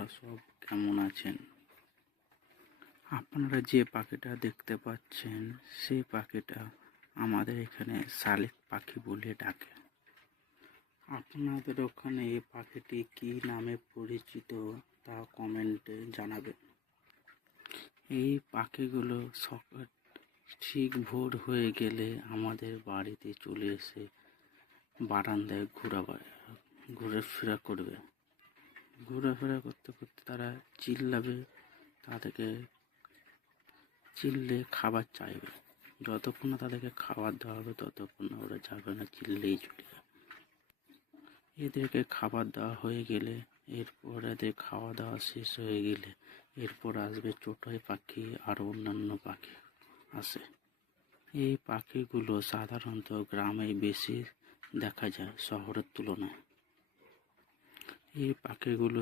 আপনারা সব কেমন আছেন? আপনারা যে পাখিটা দেখতে পাচ্ছেন সেই পাখিটা আমাদের এখানে শালিক পাখি বলে ডাকে। আপনাদের ওখানে এই পাখিটি কী নামে পরিচিত তা কমেন্টে জানাবেন। এই পাখিগুলো সকাল ঠিক ভোর হয়ে গেলে আমাদের বাড়িতে চলে এসে বারান্দায় ঘোরাফেরা করবে। ঘোরাফেরা করতে করতে তারা চিল্লাবে, তাদেরকে চিল্লে খাবার চাইবে। যতক্ষণ না তাদেরকে খাবার দেওয়া হবে ততক্ষণ না ওরা যাবে না, চিল্লেই চলে যাবে। এদেরকে খাবার দেওয়া হয়ে গেলে এরপর এদের খাওয়া দাওয়া শেষ হয়ে গেলে এরপর আসবে চড়ুই পাখি আর অন্যান্য পাখি আসে। এই পাখিগুলো সাধারণত গ্রামে বেশি দেখা যায় শহরের তুলনায়। এই পাখিগুলো